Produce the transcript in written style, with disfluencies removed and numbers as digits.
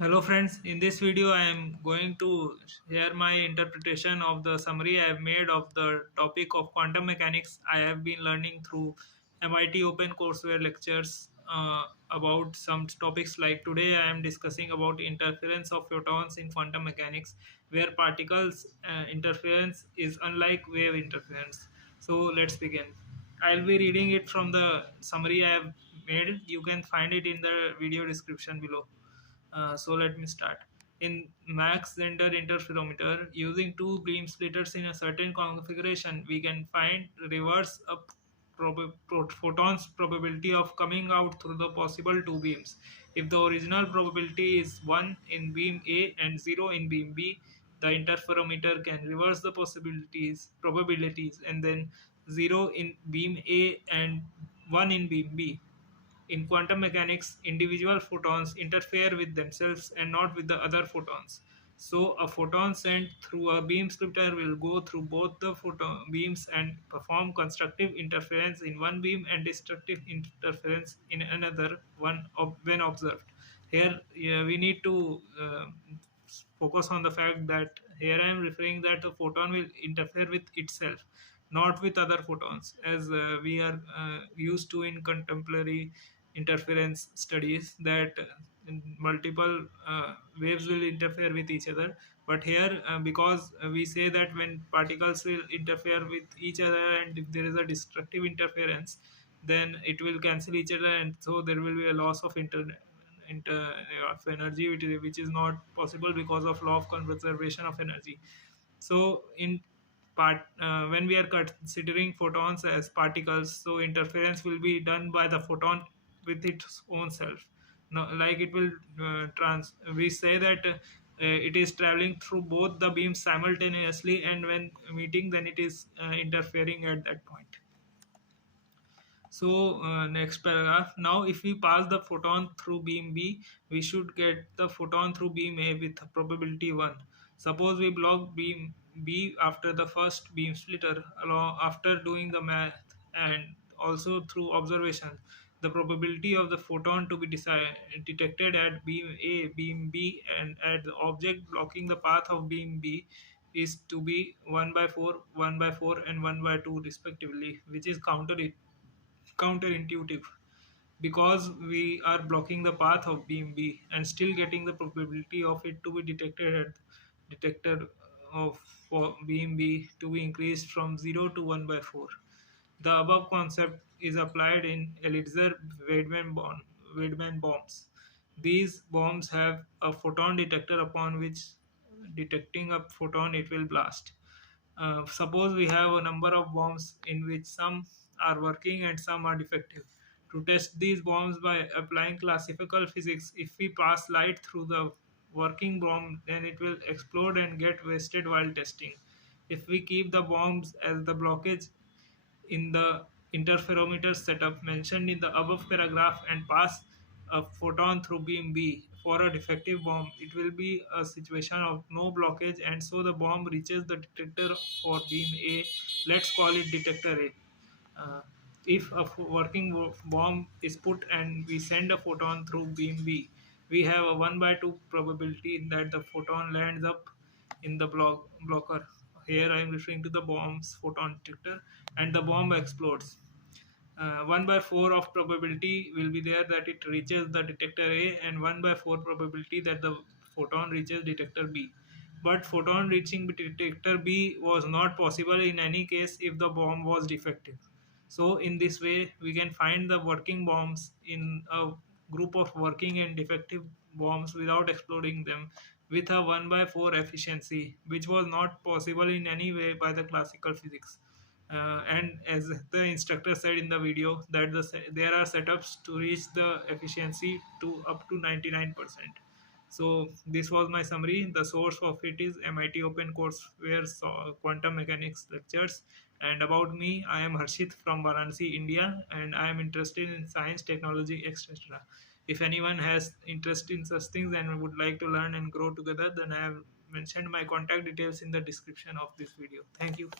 Hello friends, in this video I am going to share my interpretation of the summary I have made of the topic of quantum mechanics I have been learning through MIT opencourseware lectures about some topics. Like today I am discussing about interference of photons in quantum mechanics, where particles interference is unlike wave interference. So let's begin. I'll be reading it from the summary I have made. You can find it in the video description below. So let me start. In Mach-Zehnder interferometer, using two beam splitters in a certain configuration, we can find reverse a photon's probability of coming out through the possible two beams. If the original probability is 1 in beam A and 0 in beam B, the interferometer can reverse the probabilities, and then 0 in beam A and 1 in beam B. In quantum mechanics, individual photons interfere with themselves and not with the other photons. So, a photon sent through a beam splitter will go through both the photon beams and perform constructive interference in one beam and destructive interference in another one when observed. Here, we need to focus on the fact that here I am referring that the photon will interfere with itself, not with other photons, as we are used to in contemporary interference studies that multiple waves will interfere with each other. But here, because we say that when particles will interfere with each other and if there is a destructive interference, then it will cancel each other, and so there will be a loss of of energy, which is not possible because of law of conservation of energy. So in when we are considering photons as particles, so interference will be done by the photon with its own self. No, like it will we say that it is traveling through both the beams simultaneously, and when meeting, then it is interfering at that point. So next paragraph. Now, if we pass the photon through beam B, we should get the photon through beam A with probability 1. Suppose we block beam B after the first beam splitter, along after doing the math and also through observation. The probability of the photon to be detected at beam A, beam B, and at the object blocking the path of beam B is to be 1 by 4, 1 by 4, and 1 by 2 respectively, which is counterintuitive because we are blocking the path of beam B and still getting the probability of it to be detected at detector of for beam B to be increased from 0 to 1 by 4. The above concept is applied in Elitzer-Weidmann bombs. These bombs have a photon detector upon which detecting a photon it will blast. Suppose we have a number of bombs in which some are working and some are defective. To test these bombs by applying classical physics, if we pass light through the working bomb, then it will explode and get wasted while testing. If we keep the bombs as the blockage in the interferometer setup mentioned in the above paragraph and pass a photon through beam B for a defective bomb, it will be a situation of no blockage, and so the bomb reaches the detector for beam A. Let's call it detector A. Uh, if a working bomb is put and we send a photon through beam B, we have a 1 by 2 probability that the photon lands up in the blocker. Here I am referring to the bomb's photon detector, and the bomb explodes. 1 by 4 of probability will be there that it reaches the detector A, and 1 by 4 probability that the photon reaches detector B. But photon reaching detector B was not possible in any case if the bomb was defective. So in this way, we can find the working bombs in a group of working and defective bombs without exploding them with a 1 by 4 efficiency, which was not possible in any way by the classical physics. And as the instructor said in the video, that there are setups to reach the efficiency to up to 99%. So this was my summary. The source of it is MIT opencourseware quantum mechanics lectures. And about me, I am Harshit from Varanasi, India, and I am interested in science, technology, etc. If anyone has interest in such things and would like to learn and grow together, then I have mentioned my contact details in the description of this video. Thank you.